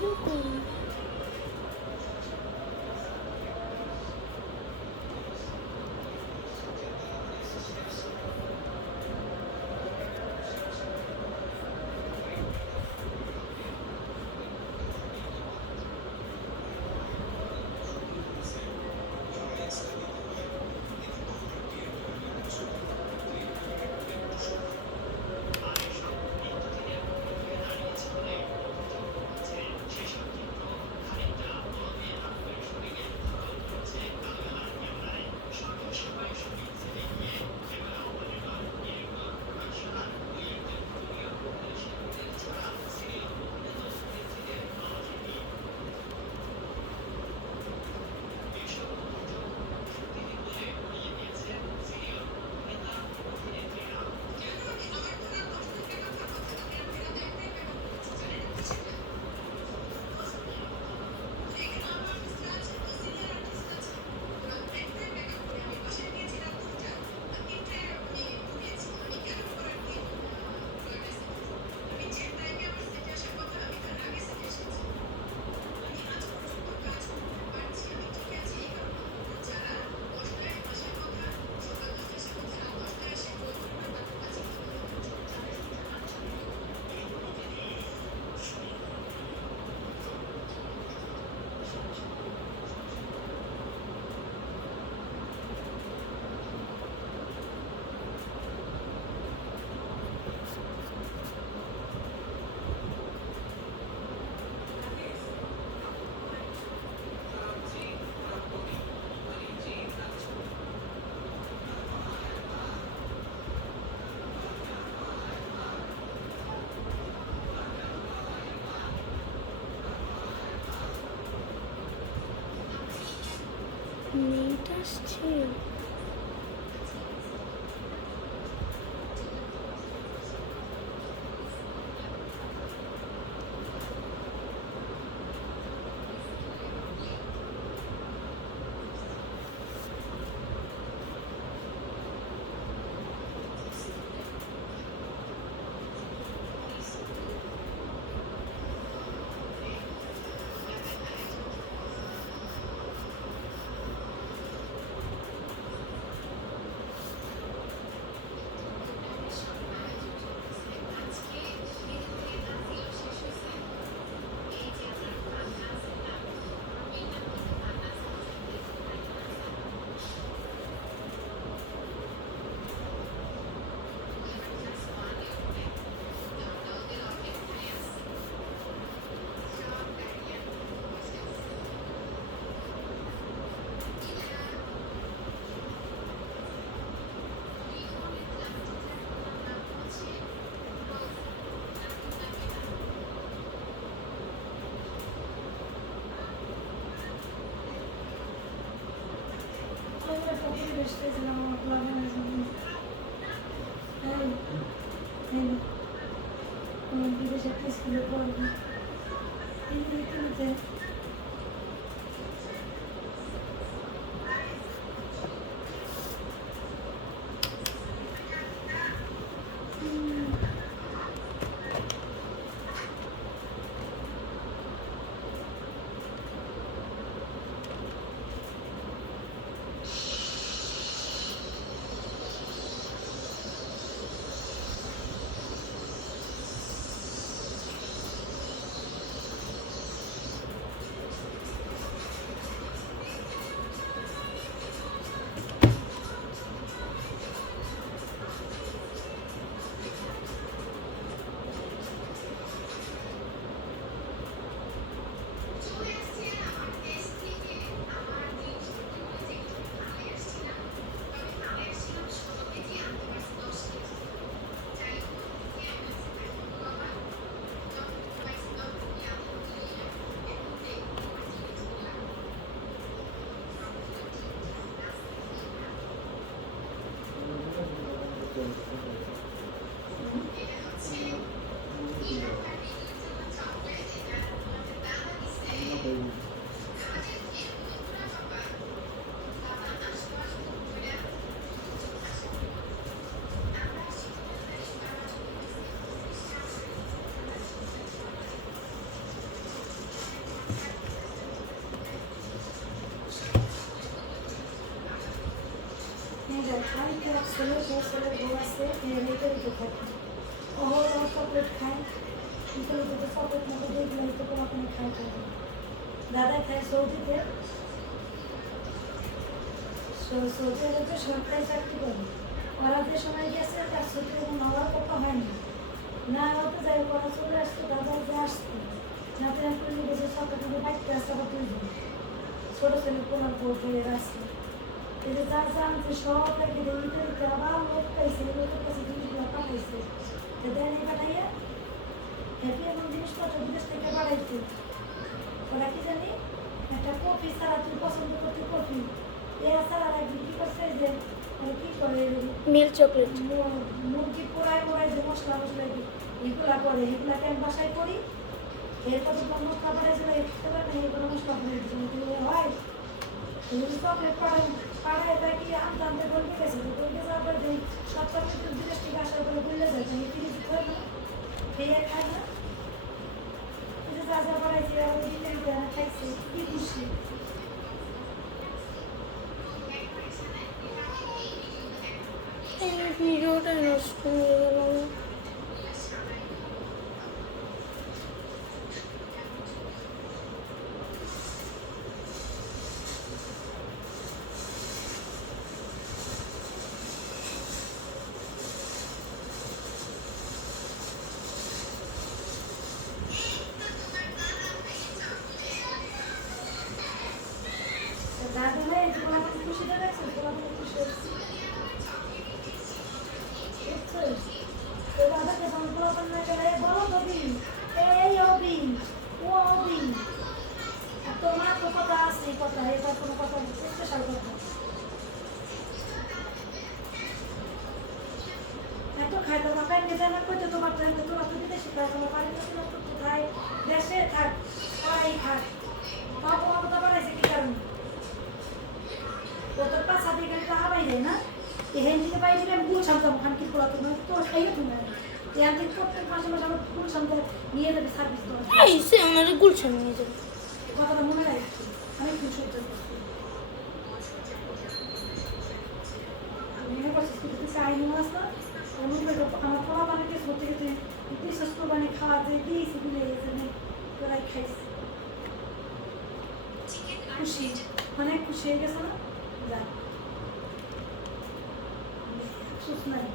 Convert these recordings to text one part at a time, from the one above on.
শুরু করুন। নেট আসছে। বিদেশে একটা স্কুলে পড়বে আমার ছেলের বউ আছে মেয়েদের থাকে ও চকলেট খায় কিন্তু চকলেট মতো দেখলে তো কোনো খায় খাবে দাদা খায় সৌদিতে সৌদি আরবে সরকারি চাকরি করে ওরা যে সময় গেছে তার ছুটি নেওয়ার কথা হয়নি না হতে যাই ওরা চলে আসতো দাদা যে আসতো নাতে তুলে গেছে সরকার থেকে বাইকতে আসতে আবার তুলবে ছোটো ছেলে কোনার বউকে আসছে এই যে যা জানছে সব রেখে দিতে আবার লোক পাইছে লোকের কাছে জিনিসগুলো পাঠাইছে দেয় নেই পাঠাইয়া হ্যাপি এমন জিনিসপত্র বিদেশ থেকে বাড়াইছে ওরা কি জানি একটা কফি ছাড়া তুই পছন্দ করতে কফি এরা ছাড়া রাখবি কি করছে যে কি করে মিল্ক চকলেট মুরগি পোড়ায় পোড়ায় যে মশলা মশলা এগুলা করে এগুলাকে আমি বাসায় করি এরপর মশলা পাঠাইছিল খেতে পারে না এগুলো মশলা পাঠাই হয় চকলেট পাড়ায় তা কি আনতে আনতে বলতে গেছে তো বলতে যাওয়ার পর যে সব চকলেট বিদেশ থেকে আসার পরে বললে যায় যে ফ্রিজ খায় না খেয়ে খায় না যা যা পাড়াইছে আবার দিতে দিতে খাইছে কি খুশি ভিডিওটা নষ্ট হয়ে গেল দাদু ভাই তোমার খুশিটা দেখছো তোমার খুশি হচ্ছে তো দাদাকে সংকল্প না করে বলো কবি এই অবি ও অবি তোমার তো কথা আছে কথা এবার কোনো কথা স্পেশাল কথা এত খাইতে পাকাই নিয়ে জানা করতে তোমার টাইমে তোমার তো বিদেশি খাই তোমার বাড়িতে ছিল তো কোথায় দেশে থাক পড়াই থাক তাও তোমার কথা বাড়াইছে কি কারণ ও তোর পাশা দিয়ে গেলে হাবাই যায় না এহেন দিতে পাই দিলে আমি গুল সামতাম ওখান কি করা তোমার তো খাইও তুমি এখান থেকে প্রত্যেক মাসে মাসে আমার গুল সামতে নিয়ে যাবে সার্ভিস তোমার আইসে আমার গুলশান নিয়ে যাবে কথাটা মনে রাখছি আমি খুব সহ্য করছি মনে করছিস তুই চাই নিয়ে আসলো এমন করে আমার পোলা বানাকে সত্যি তুই বিশ্বাস করবানি খাওয়াতে দিয়েছি দিলে তোরাই খাইছি খুশি অনেক খুশি হয়ে গেছে না যা সুস্থ নাই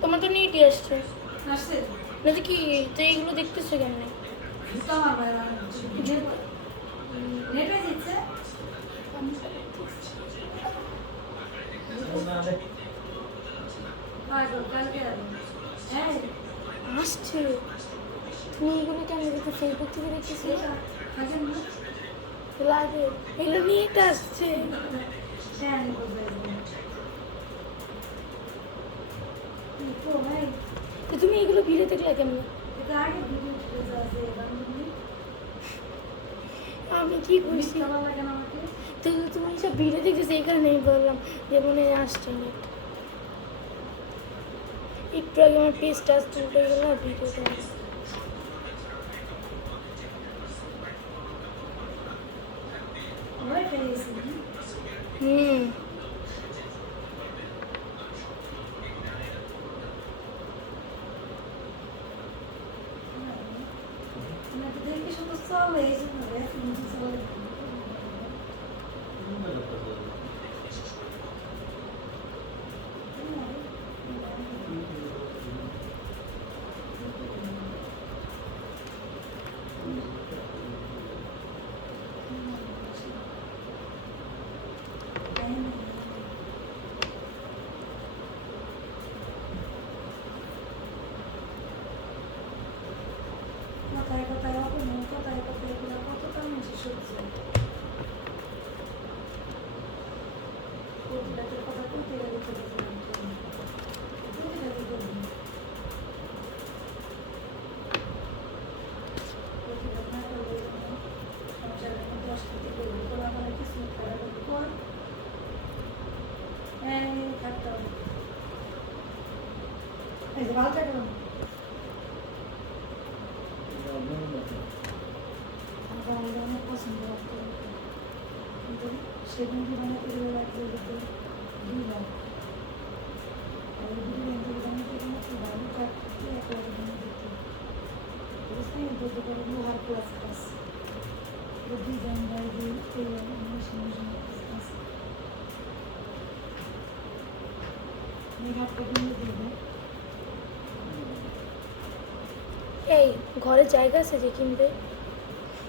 তোমার তো নিটই আসছে আসছে না তো কি তো এইগুলো দেখতেছো কেমন তো আমার নেটে দিচ্ছে আসছে তুমি এইগুলো কেমন দেখতে ফেসবুক থেকে দেখতেছি লাগে এগুলো নিট আসছে তো তুমি এগুলো ভিড়ে দেখলে কেমন আমি কি করছি তো তুমি সব ভিড়ে দেখতেছি এই কারণে আমি বললাম যে মনে হয় আসছে না একটু আগে আমার পেজটা আসতে উঠে গেল আর ভিডিওটা হুম দেখি শুধু চলে এই জন্য চলে কথায় কথায় অপমান কথায় কথায় এগুলো কতটা মানুষ সহ্য প্রতিবাদের কথা করতে গেলে প্রতিবাদী করবি প্রতিবাদ না করলে ভালো থাকে না আমার অনেক পছন্দ কিন্তু সেদিন কি বানাতে গেলে রাখতে যেতে 2 লাখ আর বিরিয়ানি বানাতে গেলে তো ভালো কাটতে একেবারে বানিয়ে দিতে বুঝতে দুধ করে লোহার প্লাস ক্লাস ডিজাইন বাইরে মেশিন মেঘাটটা কিনে দেবে এই ঘরে জায়গা আছে যে কিনবে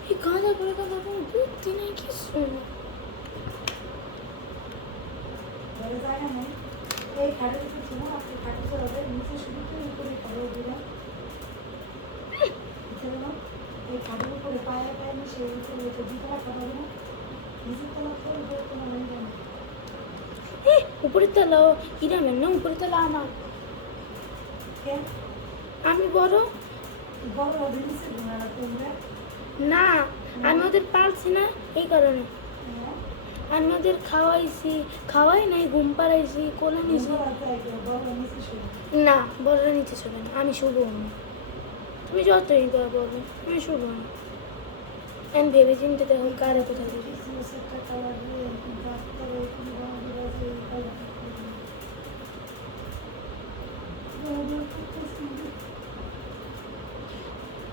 এই গাঁদা করে গাঁদা কোনো বুদ্ধি নেই কিছু না ঘরে জায়গা নেই এই খাটের উপর ছিল আপনি খাটের উপর হবে নিচে শুধু তো উপরে খাবে ওগুলো এই খাটের উপরে পায়ে পায়ে মিশে উপরে তো দুতলা খাবে না নিচের তলা করে উপরে তলা হয়ে যাবে উপরের তলা ইরামের না উপরের তলা আমার কেন আমি বড় বড় হবে নিচে ঘোরা তোমরা না আমি ওদের পারছি না এই কারণে আমি ওদের খাওয়াই নাই ঘুম পাড়াইছি কোলে নিছি বড় নিচে শুরু না বড়রা নিচে শোবে না আমি শুভ না তুমি যতই বলো আমি শুভ না আমি ভেবে চিন্তে দেখো কারে কোথায় দিবি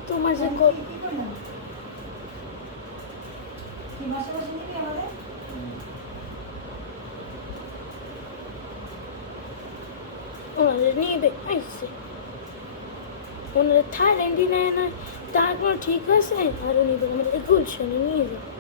তোমার যে ওনাদের নিবে আইসে ওনারা থাইল্যান্ডই নেয় না তারপর ঠিক আছে আরও নিবে আমাদের গুলশানে নিয়ে যাবে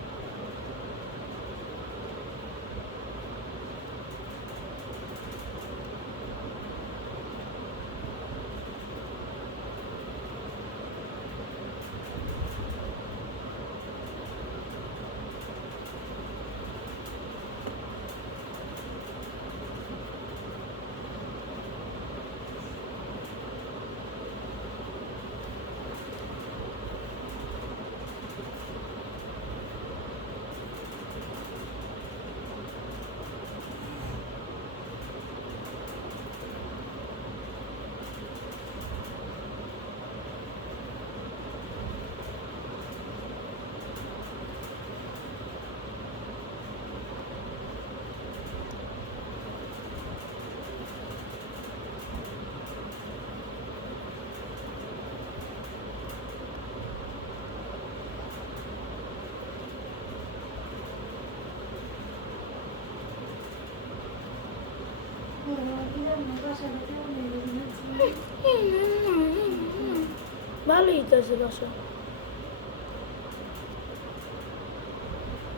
ভালোই তো আছে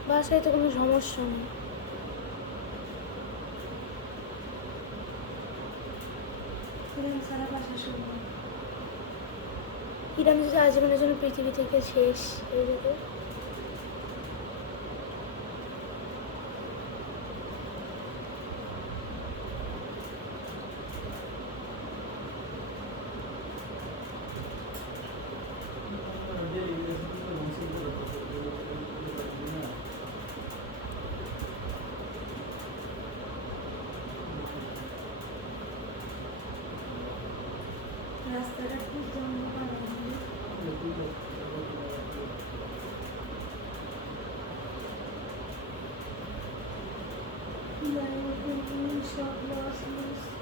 বাসায় তো কোনো সমস্যা নেই ইরান যদি আজীবনের জন্য পৃথিবী থেকে শেষ হয়ে যেত রাস্তাটা খুব জমা সব লস